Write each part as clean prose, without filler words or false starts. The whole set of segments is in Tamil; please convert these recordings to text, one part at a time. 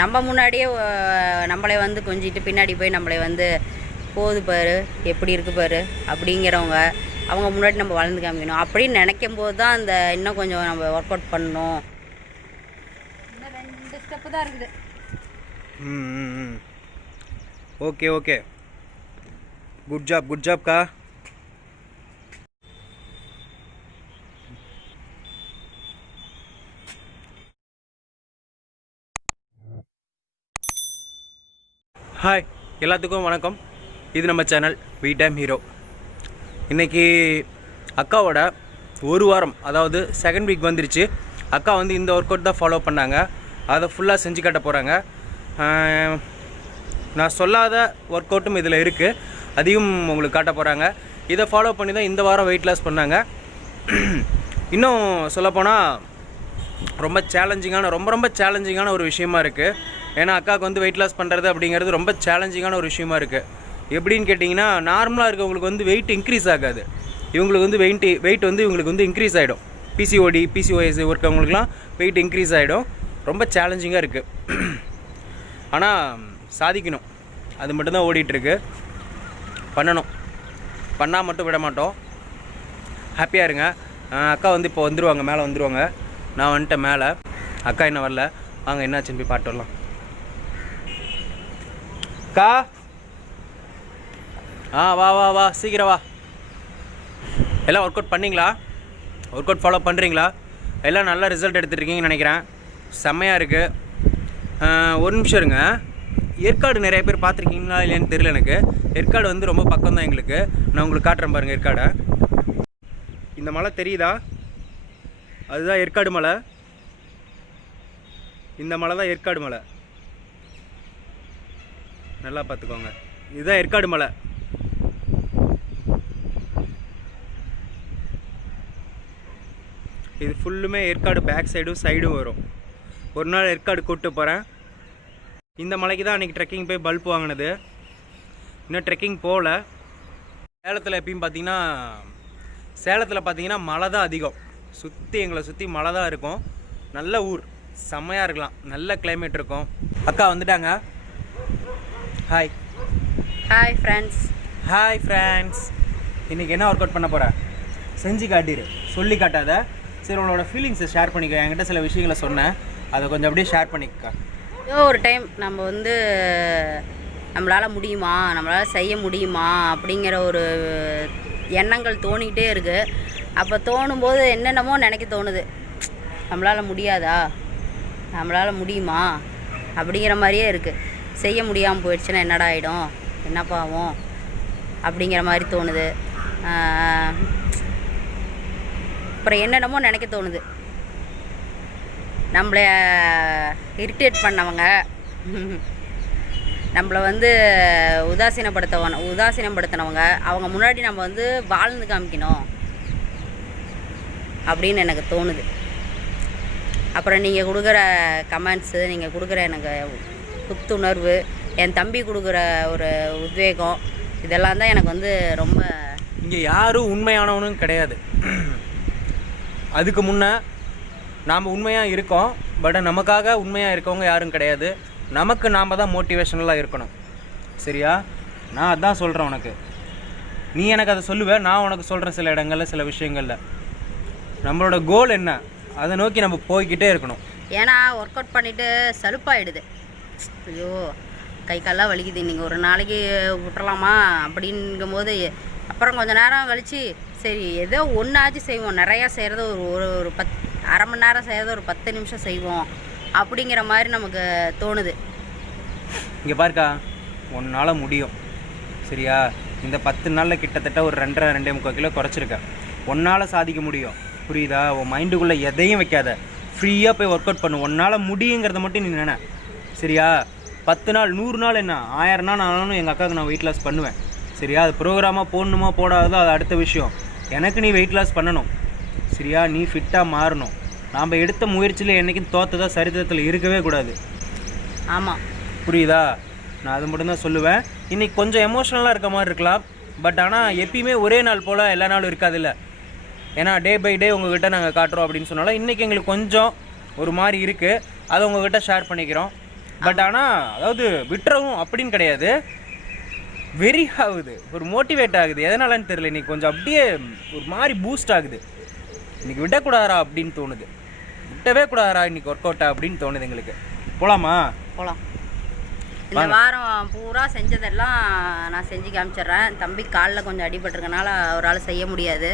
நம்ம முன்னாடியே நம்மளை வந்து கொஞ்சிட்டு பின்னாடி போய் நம்மளை வந்து போது பாரு எப்படி இருக்கு பாரு அப்படிங்கிறவங்க அவங்க முன்னாடி நம்ம வளர்ந்து காமிக்கணும் அப்படின்னு நினைக்கும் போது தான் அந்த இன்னும் கொஞ்சம் நம்ம ஒர்க் அவுட் பண்ணணும். இன்னும் 2 ஸ்டெப்பு தான் இருக்குது. ஓகே ஓகே, குட் ஜாப்க்கா. ஹாய் எல்லாத்துக்கும் வணக்கம். இது நம்ம சேனல் வி டைம் ஹீரோ. இன்றைக்கி அக்காவோட ஒரு வாரம், அதாவது செகண்ட் வீக் வந்துருச்சு. அக்கா வந்து இந்த ஒர்க் அவுட் தான் ஃபாலோ பண்ணாங்க. அதை ஃபுல்லாக செஞ்சு காட்ட போகிறாங்க. நான் சொல்லாத ஒர்க் அவுட்டும் இதில் இருக்குது, அதையும் உங்களுக்கு காட்ட போகிறாங்க. இதை ஃபாலோ பண்ணி தான் இந்த வாரம் வெயிட் லாஸ் பண்ணாங்க. இன்னும் சொல்லப்போனால் ரொம்ப சேலஞ்சிங்கான ஒரு விஷயமா இருக்குது. ஏன்னா அக்காவுக்கு வந்து வெயிட் லாஸ் பண்ணுறது அப்படிங்கிறது ரொம்ப சேலஞ்சிங்கான ஒரு விஷயமா இருக்குது. எப்படின்னு கேட்டிங்கன்னா, நார்மலாக இருக்கவங்களுக்கு வந்து வெயிட் இன்க்ரீஸ் ஆகாது, இவங்களுக்கு வந்து வெயிட் வந்து இவங்களுக்கு வந்து இன்க்ரீஸ் ஆகிடும். பிசிஓஎஸ் இருக்கவங்களுக்குலாம் வெயிட் இன்க்ரீஸ் ஆகிடும். ரொம்ப சேலஞ்சிங்காக இருக்குது. ஆனால் சாதிக்கணும், அது மட்டும்தான் ஓடிட்டுருக்கு. பண்ணணும், பண்ணால் மட்டும் விட மாட்டோம். ஹாப்பியாக இருங்க. அக்கா வந்து இப்போ வந்துடுவாங்க, மேலே வந்துடுவாங்க. நான் வந்துட்டேன் மேலே, அக்கா என்ன வரல. வாங்க என்னாச்சுன்னு போய் பாட்டு வரலாம். அக்கா வா சீக்கிரம் வா. எல்லாம் ஒர்க் அவுட் பண்ணிங்களா? ஒர்க் அவுட் ஃபாலோ பண்ணுறீங்களா? எல்லாம் நல்ல ரிசல்ட் எடுத்துகிட்ருக்கீங்கன்னு நினைக்கிறேன். செம்மையாக இருக்குது. ஒரு நிமிஷம் இருங்க. ஏற்காடு நிறைய பேர் பார்த்துருக்கீங்களா இல்லையான்னு தெரியல எனக்கு. ஏற்காடு வந்து ரொம்ப பக்கம் தான் எங்களுக்கு. நான் உங்களுக்கு காட்டுறேன் பாருங்கள் ஏற்காடை. இந்த மலை தெரியுதா? அதுதான் ஏற்காடு மலை. இந்த மலை தான் ஏற்காடு மலை. நல்லா பார்த்துக்கோங்க, இதுதான் ஏற்காடு மலை. இது ஃபுல்லுமே ஏற்காடு பேக் சைடும் வரும். ஒரு நாள் ஏற்காடு கூப்பிட்டு போகிறேன். இந்த மலைக்கு தான் அன்றைக்கி ட்ரெக்கிங் போய் பல்ப் வாங்கினது. இன்னும் ட்ரெக்கிங் போகல. சேலத்தில் எப்பயும் பார்த்தீங்கன்னா மழை தான் அதிகம். எங்களை சுற்றி மழை தான் இருக்கும். நல்ல ஊர், செம்மையாக இருக்கலாம், நல்ல கிளைமேட் இருக்கும். அக்கா வந்துட்டாங்க. Hi friends. இன்றைக்கி என்ன ஒர்க் அவுட் பண்ண போகிறேன்? செஞ்சு காட்டிடு, சொல்லி காட்டாத. சரி, உங்களோட ஃபீலிங்ஸை ஷேர் பண்ணிக்க. என்கிட்ட சில விஷயங்களை சொன்னேன், அதை கொஞ்சம் அப்படியே ஷேர் பண்ணிக்க. ஒரு டைம் நம்ம வந்து நம்மளால் முடியுமா, நம்மளால் செய்ய முடியுமா அப்படிங்கிற ஒரு எண்ணங்கள் தோணிக்கிட்டே இருக்குது. அப்போ தோணும்போது என்னென்னமோ நினைக்க தோணுது. நம்மளால் முடியாதா, நம்மளால் முடியுமா அப்படிங்கிற மாதிரியே இருக்குது. செய்ய முடியாமல் போயிடுச்சுன்னா என்னடா ஆகிடும், என்ன பாவம் அப்படிங்கிற மாதிரி தோணுது. அப்புறம் என்னென்னமோ நினைக்க தோணுது. நம்மளை இரிட்டேட் பண்ணவங்க, நம்மளை வந்து உதாசீனப்படுத்தினவங்க, அவங்க முன்னாடி நம்ம வந்து வாழ்ந்து காமிக்கணும் அப்படின்னு எனக்கு தோணுது. அப்புறம் நீங்கள் கொடுக்குற கமெண்ட்ஸு, நீங்கள் கொடுக்குற எனக்கு புத்துணர்வு, என் தம்பி கொடுக்குற ஒரு உத்வேகம், இதெல்லாம் தான் எனக்கு வந்து ரொம்ப. இங்கே யாரும் உண்மையானவனும் கிடையாது. அதுக்கு முன்னே நாம் உண்மையாக இருக்கோம், பட் நமக்காக உண்மையாக இருக்கவங்க யாரும் கிடையாது. நமக்கு நாம் தான் மோட்டிவேஷனலாக இருக்கணும். சரியா? நான் அதான் சொல்கிறேன் உனக்கு. நீ எனக்கு அதை சொல்லுவேன், நான் உனக்கு சொல்கிறேன் சில இடங்களில், சில விஷயங்களில். நம்மளோட கோல் என்ன, அதை நோக்கி நம்ம போய்கிட்டே இருக்கணும். ஏன்னா ஒர்க் அவுட் பண்ணிவிட்டு சலுப்பாயிடுது. ஐயோ கை கால்லாம் வலிக்குது, இன்றைக்கி ஒரு நாளைக்கு விட்டுறலாமா அப்படிங்கும் போது, அப்புறம் கொஞ்சம் நேரம் கழித்து சரி ஏதோ ஒன்றாச்சும் செய்வோம். நிறையா செய்கிறது ஒரு அரை மணி நேரம் செய்கிறத ஒரு 10 நிமிஷம் செய்வோம் அப்படிங்கிற மாதிரி நமக்கு தோணுது. இங்கே பாருக்கா, உன்னால் முடியும். சரியா? இந்த 10 நாளில் கிட்டத்தட்ட ஒரு 2.5-2.25 கிலோ குறைச்சிருக்கேன். உன்னால் சாதிக்க முடியும். புரியுதா? உன் மைண்டுக்குள்ளே எதையும் வைக்காத, ஃப்ரீயாக போய் ஒர்க் அவுட் பண்ணு. உன்னால் முடியுங்கிறத மட்டும் நீ நினை. சரியா? 10 நாள் 100 நாள் என்ன 1000 நாள் ஆனாலும் எங்கள் அக்காவுக்கு நான் வெயிட் லாஸ் பண்ணுவேன். சரியா? அது ப்ரோக்ராமாக போடணுமா போடாதோ அது அடுத்த விஷயம். எனக்கு நீ வெயிட் லாஸ் பண்ணணும். சரியா? நீ ஃபிட்டாக மாறணும். நாம் எடுத்த முயற்சியில் என்றைக்கும் தோற்றதா சரித்திரத்தில் இருக்கவே கூடாது. ஆமாம், புரியுதா? நான் அது மட்டும்தான் சொல்லுவேன். இன்றைக்கி கொஞ்சம் எமோஷ்னலாக இருக்க மாதிரி இருக்கலாம், பட் ஆனால் எப்பயுமே ஒரே நாள் போல் எல்லா நாளும் இருக்காதுல்ல. ஏன்னா டே பை டே உங்கள்கிட்ட நாங்கள் காட்டுறோம் அப்படின்னு சொன்னாலும் இன்றைக்கி எங்களுக்கு கொஞ்சம் ஒரு மாதிரி இருக்குது. அதை உங்கள்கிட்ட ஷேர் பண்ணிக்கிறோம். பட் ஆனால் அதாவது விட்டுறவும் அப்படின்னு கிடையாது, வெறி ஆகுது, ஒரு மோட்டிவேட் ஆகுது. எதனாலன்னு தெரியல, இன்னைக்கு கொஞ்சம் அப்படியே ஒரு மாதிரி பூஸ்ட் ஆகுது. இன்னைக்கு விடக்கூடாதா அப்படின்னு தோணுது, விட்டவே கூடாதா இன்னைக்கு ஒர்க் அவுட்டா அப்படின்னு தோணுது எங்களுக்கு. போகலாமா? போகலாம். இந்த வாரம் பூரா செஞ்சதெல்லாம் நான் செஞ்சு காமிச்சிட்றேன். தம்பி காலில் கொஞ்சம் அடிபட்டிருக்கனால அவரால் செய்ய முடியாது.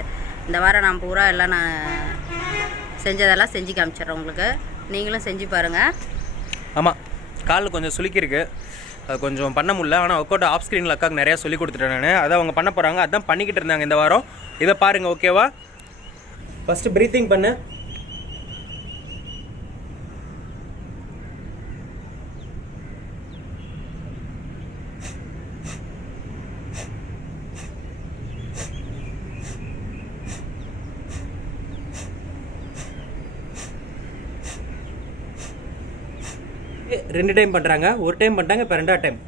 இந்த வாரம் நான் பூரா எல்லாம் நான் செஞ்சதெல்லாம் செஞ்சு காமிச்சிட்றேன் உங்களுக்கு. நீங்களும் செஞ்சு பாருங்கள். ஆமாம், காலில் கொஞ்சம் சுளுக்கிருக்கு, அது கொஞ்சம் பண்ண முடியல. ஆனால் ஒர்க் அவுட் ஆஃப் ஸ்க்ரீனில் அக்காவுக்கு நிறையா சொல்லி கொடுத்துட்டேன் நான். அதை அவங்க பண்ண போகிறாங்க, அதான் பண்ணிக்கிட்டு இருந்தாங்க இந்த வாரம். இதை பாருங்கள், ஓகேவா? ஃபஸ்ட்டு ப்ரீத்திங் பண்ணு. ரெண்டு டைம் பண்ணுறாங்க, ஒரு டைம் பண்ணிட்டாங்க, இப்போ ரெண்டாவது டைம்.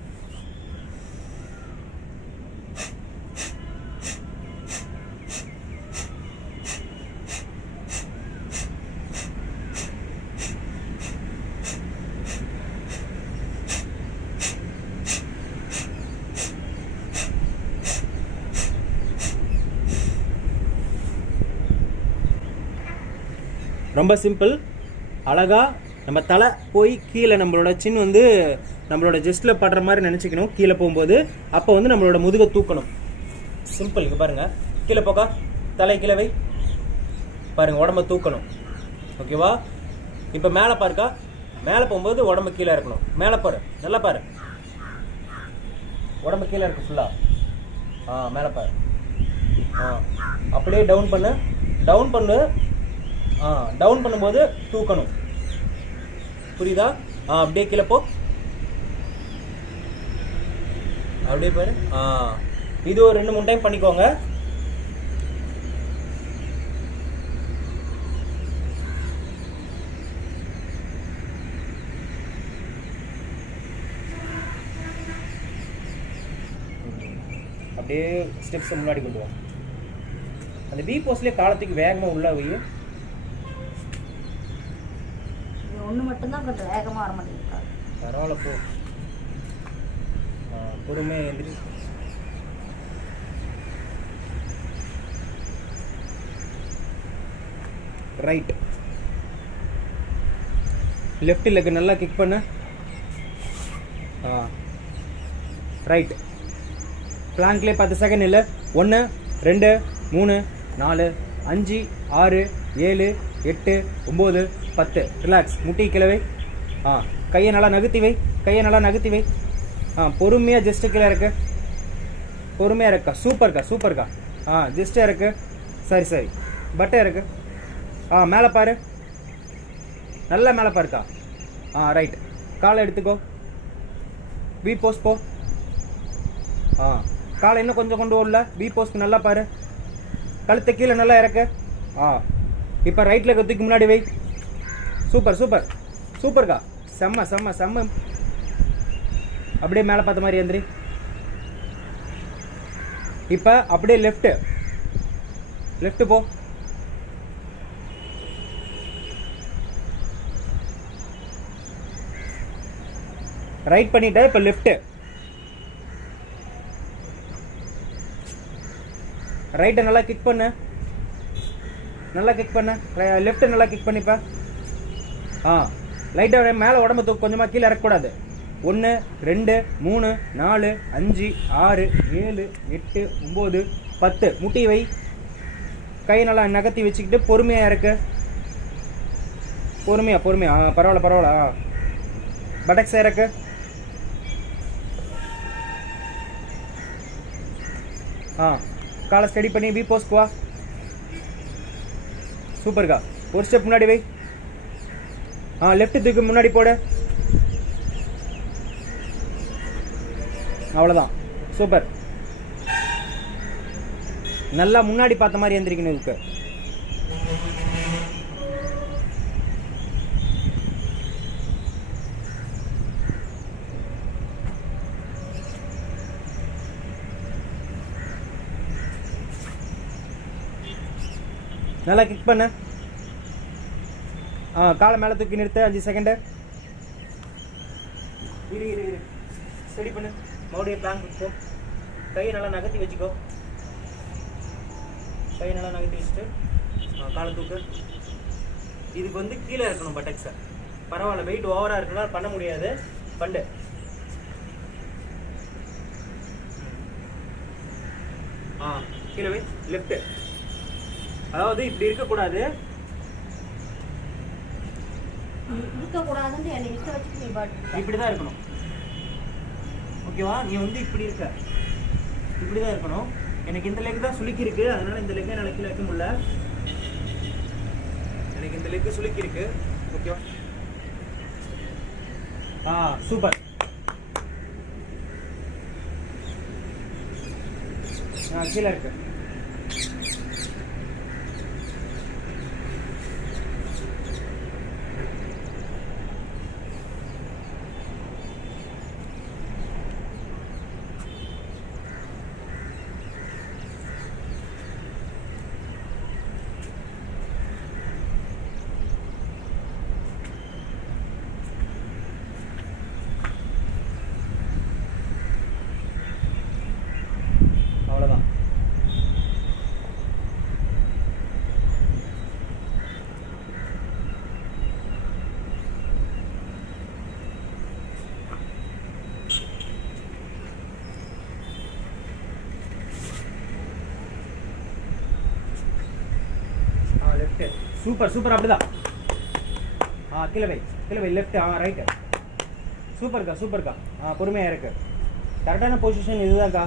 ரொம்ப சிம்பிள். அழகாக நம்ம தலை போய் கீழே நம்மளோட சின் வந்து நம்மளோட ஜெஸ்ட்டில் படுற மாதிரி நினச்சிக்கணும் கீழே போகும்போது. அப்போ வந்து நம்மளோட முதுகை தூக்கணும். சிம்பிள். இங்கே பாருங்கள், கீழே போக்கா, தலை கீழே வை, பாருங்கள், உடம்ப தூக்கணும். ஓகேவா? இப்போ மேலே பாருக்கா, மேலே போகும்போது உடம்பு கீழே இருக்கணும். மேலே பாரு, நல்லா பாரு, உடம்பு கீழே இருக்கு ஃபுல்லாக. மேலே பாரு. அப்படியே டவுன் பண்ணு, டவுன் பண்ணு. டவுன் பண்ணும்போது தூக்கணும், புரியுதா? அப்படியே கீழே போ, அப்படியே பாரு. இது ஒரு 2-3 டைம் பண்ணிக்கோங்க. அப்படியே ஸ்டெப்ஸ் முன்னாடி கொண்டு வா. அந்த பி போஸ்ட்லேயே காலத்துக்கு வேகமாக உள்ள வை. ஒன்று மட்டும்தான் கொஞ்சம் வேகமாக வர மாட்டேங்குது. பரவாயில்ல, போ, பொறுமையாக எழுந்திரி. ரைட், லெஃப்ட் லெக் நல்லா கிக் பண்ணு. ரைட், பிளாங்க்லேயே 10 செகண்ட் இல்லை. 1 2 3 4 5 6 7 8 9 10. ரிலாக்ஸ், முட்டி கீழே வை. கையை நல்லா நகர்த்தி வை, கையை நல்லா நகர்த்தி வை. பொறுமையாக ஜஸ்ட்டு கீழே இருக்கு, பொறுமையாக இருக்கா. சூப்பர்க்கா, சூப்பர்க்கா. ஜஸ்ட்டாக இருக்கு. சரி சரி, பட்டை இருக்கு. மேலே பாரு, நல்லா மேலே பாருக்கா. ரைட், காலை எடுத்துக்கோ, பி போஸ்ட் போ. காலை இன்னும் கொஞ்சம் கொண்டு வரல, பி போஸ்ட் நல்லா பாரு. கழுத்தை கீழே நல்லா இறக்கு. இப்போ ரைட்டில் தூக்கி முன்னாடி வை. சூப்பர் சூப்பர் சூப்பர்க்கா, செம்ம செம்ம செம்ம. அப்படியே மேலே பார்த்த மாதிரி எந்திரி. இப்போ அப்படியே லெஃப்ட் லெஃப்ட் போ. ரைட் பண்ணிட்ட, இப்போ லெஃப்ட். ரைட்டை நல்லா கிக் பண்ணு, நல்லா கிக் பண்ணு. லெஃப்ட் நல்லா கிக் பண்ணிப்ப. லைட்டாக மேலே உடம்பு தூக்கு, கொஞ்சமாக கீழே இறக்கக்கூடாது. 1 2 3 4 5 6 7 8 9 10. முட்டி வை, கை நல்லா நகர்த்தி வச்சுக்கிட்டு பொறுமையாக இறக்கு. பொறுமையா பொறுமையா. பரவாயில்ல பரவாயில்ல. பட்டக்ஸ் இறக்கு. காலை ஸ்டடி பண்ணி பி போஸ்க்கு வா. சூப்பர்க்கா. ஒரு ஸ்டெப் முன்னாடி வை. லெஃப்ட் தூக்கு முன்னாடி போடு. அவ்வளோதான், சூப்பர். நல்லா முன்னாடி பார்த்த மாதிரி எந்திரிக்கணும் இதுக்கு. நல்லா கிக் பண்ணு. காலை மேலே தூக்கி நிறுத்து. 5 செகண்டு. இரு இரு இரு ஸ்டடி பண்ணு. மறுபடியும் பிளாங்க் போ. கையை நல்லா நகர்த்தி வச்சுக்கோ. கையை நல்லா நகர்த்தி வச்சுட்டு காலை தூக்கு. இதுக்கு வந்து கீழே இருக்கணும் பட்டக்ஸை. பரவாயில்ல, வெயிட் ஓவராக இருக்குன்னா பண்ண முடியாது. பண்ணு. கீழே வை. லெஃப்ட்டு. அதாவது இப்படி இருக்கக்கூடாது. இருக்கக்கூடாதுன்னு என்னை இருக்க வச்சு நீ இப்படி தான் இருக்கணும். ஓகேவா? நீ வந்து இப்படி இருக்க, இப்படி தான் இருக்கணும். எனக்கு இந்த லெக் தான் சுளுக்கி இருக்கு, அதனால இந்த லெக்கை என்னால் கீழே வைக்க முடியல. எனக்கு இந்த லெக்கு சுளுக்கி இருக்கு. ஓகேவா? சூப்பர். கீழே இருக்கு. அவ்வளோதான். லெஃப்ட். Super super. அப்படிதான். கீழே வை, கீழே வை. லெஃப்ட். ரைட்டு. சூப்பர்க்கா சூப்பர்க்கா. பொறுமையாக இருக்கு. கரெக்டான பொசிஷன் இதுதான்க்கா.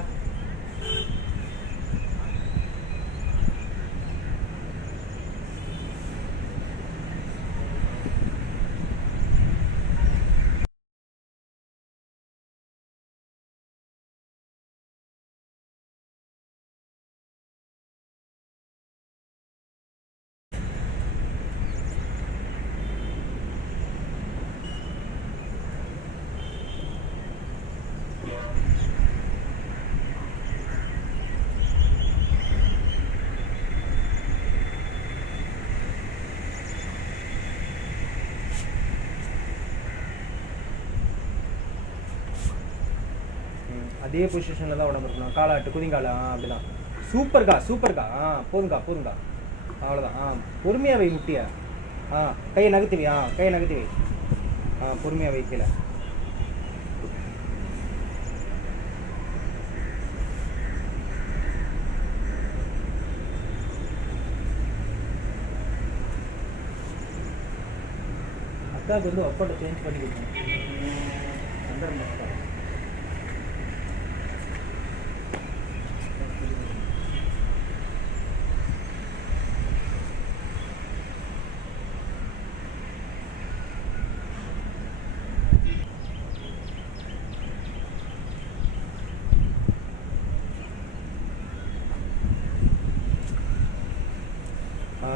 அதே பொசிஷனில் தான் உடம்பு இருக்கணும். காலாட்டு குதிங்கால. அப்படிதான். சூப்பர்க்கா சூப்பர்க்கா. போதுங்கா போதுங்கா. அவ்வளோதான். பொறுமையாக வை முட்டியா. கையை நகர்த்தி வை. கையை நகர்த்தி வை. பொறுமையாக வை கீழே. அக்காவுக்கு வந்து ஒப்போட்ட சேஞ்ச் பண்ணி கொடுக்கணும்.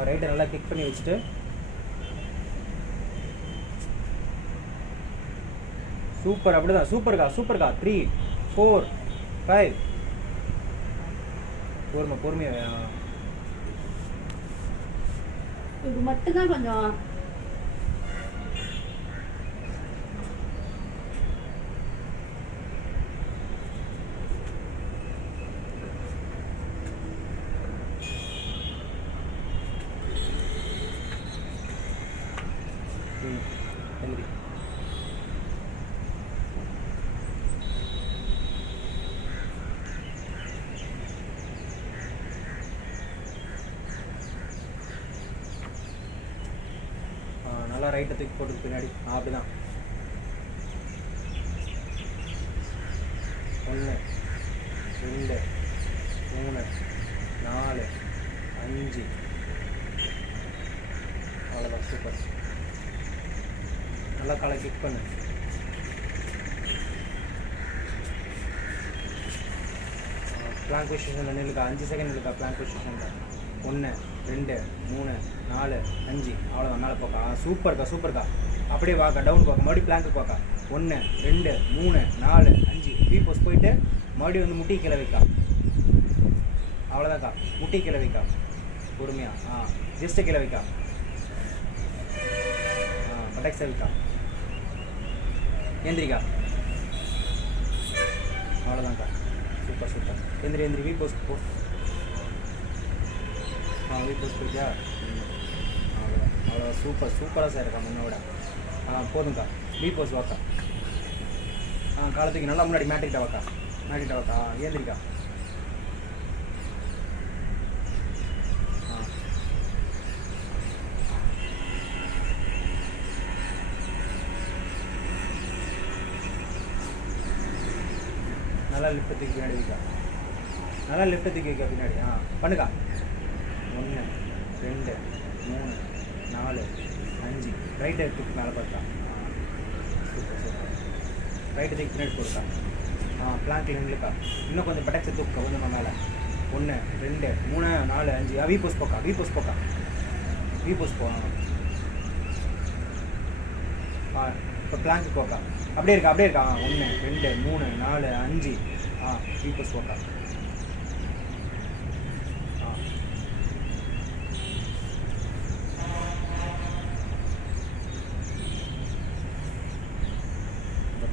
ரைட்டை நல்லா கிக் பண்ணி வச்சுட்டு சூப்பர். அப்படிதான். சூப்பர்க்கா சூப்பர்க்கா. 3 4 5. பொறுமையா. இது மட்டும்தான் கொஞ்சம் நல்லா ரைட்டை தூக்கி போட்டு பின்னாடி. அப்படிதான். 1 2 3 4 5. அவ்வளோதான். சூப்பர். நல்லா காலை கிக் பண்ணு. பிளாங்க் பொசிஷனில் நில்லுக்கா. 5 செகண்ட் நில்லுக்கா பிளாங்க் பொசிஷனில். 1 2 3 4 5. அவ்வளோதான். மேலே போக்கா. சூப்பர்க்கா சூப்பர்க்கா. அப்படியே வாக்கா. டவுன் போக்கா. மறுபடியும் பிளாங்க்கு போக்கா. 1 2 3 4 5. போஸ் போயிட்டு மறுபடியும் வந்து முட்டி கீழே வைக்கா. அவ்வளோதான்க்கா. முட்டி கீழே வைக்கா. பொறுமையா. ஜஸ்ட்டு கீழே வைக்கா. பட்டக்ஸை வைக்கா. ஏந்திரிக்கா. அவ்வளோதான்க்கா. Super super. எந்திரி வி போஸ்ட் போ. வி போஸ்ட் போயிட்டியா? அவ்வளோதான் அவ்வளோதான். சூப்பராக சார் இருக்கா முன்னோட. போதும்க்கா. வி போஸ்ட் வாக்கா. காலத்துக்கு நல்லா முன்னாடி மேட்டிக்கிட்ட வாக்கா. ஏந்திரிக்கா. நல்லா லிஃப்ட் தூக்கி பின்னாடி வைக்கா. பின்னாடி. பண்ணுக்கா. 1 2 3 4 5. ரைட்டை தூக்கி மேலே பார்த்தா. சூப்பர். ரைட்டு தூக்கி பின்னாடி போடுக்கா. பிளாங்க்ல நின்றுக்கா. இன்னும் கொஞ்சம் பெட்டக்ஸை தூக்கா கொஞ்சமாக மேலே. 1 2 3 4 5. வி போஸ்ட் போக்கா. வி போஸ்ட் போ. இப்போ பிளாங்க் போக்கா. அப்படியே இருக்கா. 1 2 3 4 5. வி போஸ்ட் போக்கா.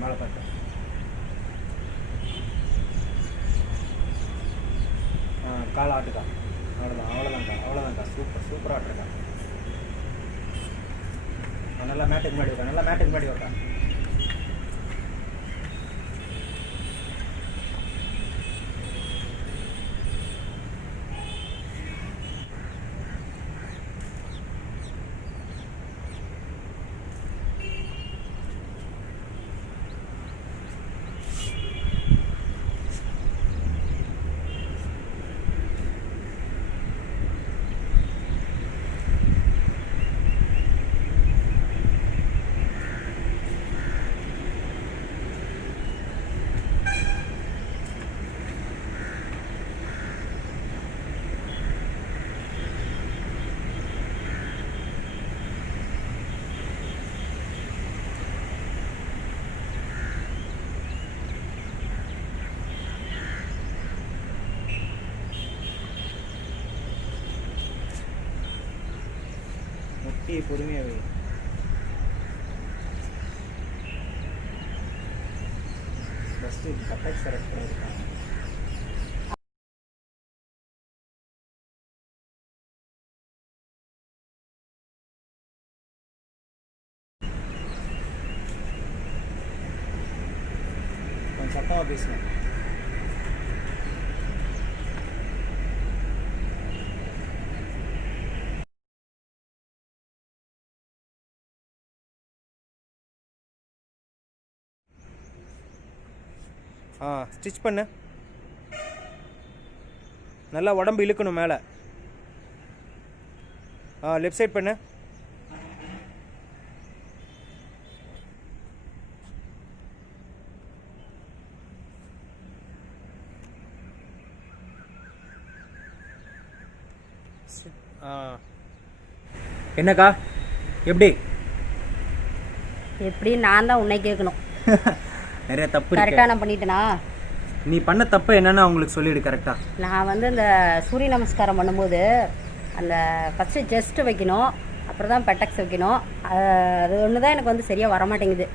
மேலே பார்த்தா. கால் ஆட்டுக்கா. அவ்வளோதான்க்கா. சூப்பராக ஆட்டுருக்கா. நல்லா மேட்டுக்கு முன்னாடி வைக்கா. பொறுமையாக வை. ஃபஸ்ட்டு கட்டாக்ஸ் கரெக்ட் பண்ணியிருக்காங்க. கொஞ்சம் சத்தமாக பேசுவேன். ஸ்டிச் பண்ணு. நல்லா உடம்பு இழுக்கணும் மேலே. லெஃப்ட் சைட் பண்ணு. என்னக்கா எப்படி நான் தான் உன்னை கேட்கணும். நிறைய தப்பு கரெக்டாக நான் பண்ணிட்டேனா? நீ பண்ண தப்பு என்னன்னு அவங்களுக்கு சொல்லிடு கரெக்டாக. நான் வந்து இந்த சூரிய நமஸ்காரம் பண்ணும்போது அந்த ஃபஸ்ட்டு ஜஸ்ட்டு வைக்கணும், அப்புறம் தான் பெட்டக்ஸ் வைக்கணும். அது ஒன்று தான் எனக்கு வந்து சரியாக வரமாட்டேங்குது.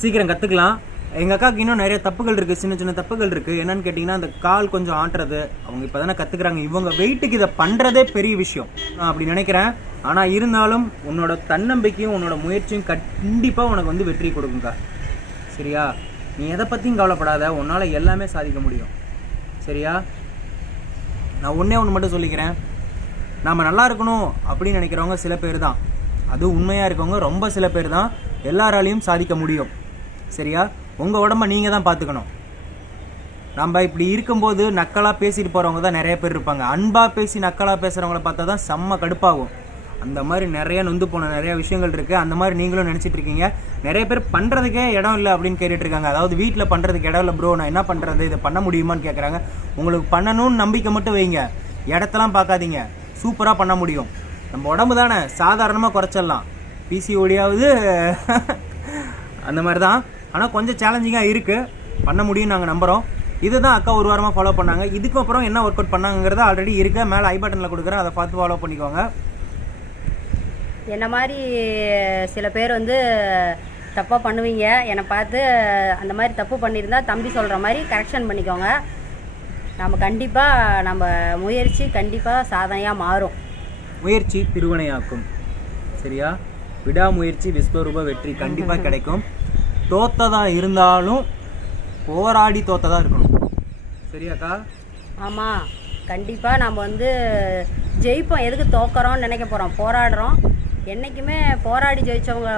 சீக்கிரம் கற்றுக்கலாம். எங்கள் அக்காவுக்கு இன்னும் நிறைய தப்புகள் இருக்குது, சின்ன சின்ன தப்புகள் இருக்குது. என்னன்னு கேட்டிங்கன்னா அந்த கால் கொஞ்சம் ஆட்டுறது. அவங்க இப்போ தானே கற்றுக்குறாங்க. இவங்க வெயிட்டுக்கு இதை பண்ணுறதே பெரிய விஷயம் நான் அப்படி நினைக்கிறேன். ஆனால் இருந்தாலும் உன்னோட தன்னம்பிக்கையும் உன்னோட முயற்சியும் கண்டிப்பாக உனக்கு வந்து வெற்றி கொடுக்குங்கக்கா. சரியா? நீ எதை பற்றியும் கவலைப்படாத. உன்னால் எல்லாமே சாதிக்க முடியும். சரியா? நான் ஒன்று மட்டும் சொல்லிக்கிறேன். நாம் நல்லா இருக்கணும் அப்படின்னு நினைக்கிறவங்க சில பேர் தான். அதுவும் உண்மையாக இருக்கவங்க ரொம்ப சில பேர் தான் எல்லாராலையும் சாதிக்க முடியும். சரியா? உங்கள் உடம்ப நீங்கள் தான் பார்த்துக்கணும். நம்ம இப்படி இருக்கும்போது நக்கலாக பேசிட்டு போகிறவங்க தான் நிறைய பேர் இருப்பாங்க. அன்பாக பேசி நக்கலாக பேசுகிறவங்கள பார்த்தா தான் செம்ம கடுப்பாகும். அந்த மாதிரி நிறைய நொந்து போன நிறைய விஷயங்கள் இருக்குது. அந்த மாதிரி நீங்களும் நினச்சிட்டு இருக்கீங்க. நிறைய பேர் பண்ணுறதுக்கே இடம் இல்லை அப்படின்னு கேட்டுட்டு இருக்காங்க. அதாவது வீட்டில் பண்ணுறதுக்கு இடம் இல்லை ப்ரோ, நான் என்ன பண்ணுறது, இதை பண்ண முடியுமான்னு கேட்குறாங்க. உங்களுக்கு பண்ணணும்னு நம்பிக்கை மட்டும் வைங்க. இடத்தெல்லாம் பார்க்காதீங்க. சூப்பராக பண்ண முடியும். நம்ம உடம்பு தானே, சாதாரணமாக குறைச்சிடலாம். பிசிஓடியாவது அந்த மாதிரி தான். ஆனால் கொஞ்சம் சேலஞ்சிங்காக இருக்குது. பண்ண முடியும் நாங்கள் நம்புகிறோம். இதை தான் அக்கா ஒரு வாரமாக ஃபாலோ பண்ணாங்க. இதுக்கு அப்புறம் என்ன ஒர்க் அவுட் பண்ணாங்கிறது ஆல்ரெடி இருக்குது. மேலே ஐ பட்டனில் கொடுக்குறேன், அதை பார்த்து ஃபாலோ பண்ணிக்கோங்க. என்ன மாதிரி சில பேர் வந்து தப்பாக பண்ணுவீங்க. என்னை பார்த்து அந்த மாதிரி தப்பு பண்ணியிருந்தா தம்பி சொல்கிற மாதிரி கரெக்ஷன் பண்ணிக்கோங்க. நம்ம கண்டிப்பாக நம்ம முயற்சி கண்டிப்பாக சாதனையாக மாறும். முயற்சி திருவினையாக்கும். சரியா? விடாமுயற்சி விஸ்வரூப வெற்றி கண்டிப்பாக கிடைக்கும். தோத்ததா இருந்தாலும் போராடி தோத்ததா இருக்கணும். சரியாக்கா? ஆமாம், கண்டிப்பாக நம்ம வந்து ஜெயிப்போம். எதுக்கு தோக்கிறோம்னு நினைக்க போகிறோம்? போராடுறோம். என்றைக்குமே போராடி ஜெயித்தவங்க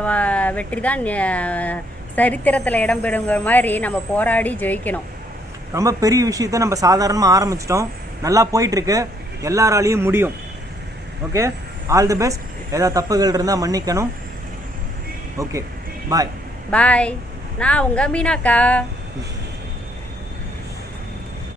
வெற்றி தான் சரித்திரத்தில் இடம்பெறுங்கிற மாதிரி நம்ம போராடி ஜெயிக்கணும். ரொம்ப பெரிய விஷயத்த நம்ம சாதாரணமாக ஆரம்பிச்சிட்டோம். நல்லா போயிட்டுருக்கு. எல்லாராலையும் முடியும். Okay, all the best. ஏதாவது தப்புகள் இருந்தால் மன்னிக்கணும். ஓகே, பாய். பாய். நான் உங்கள் மீனாக்கா.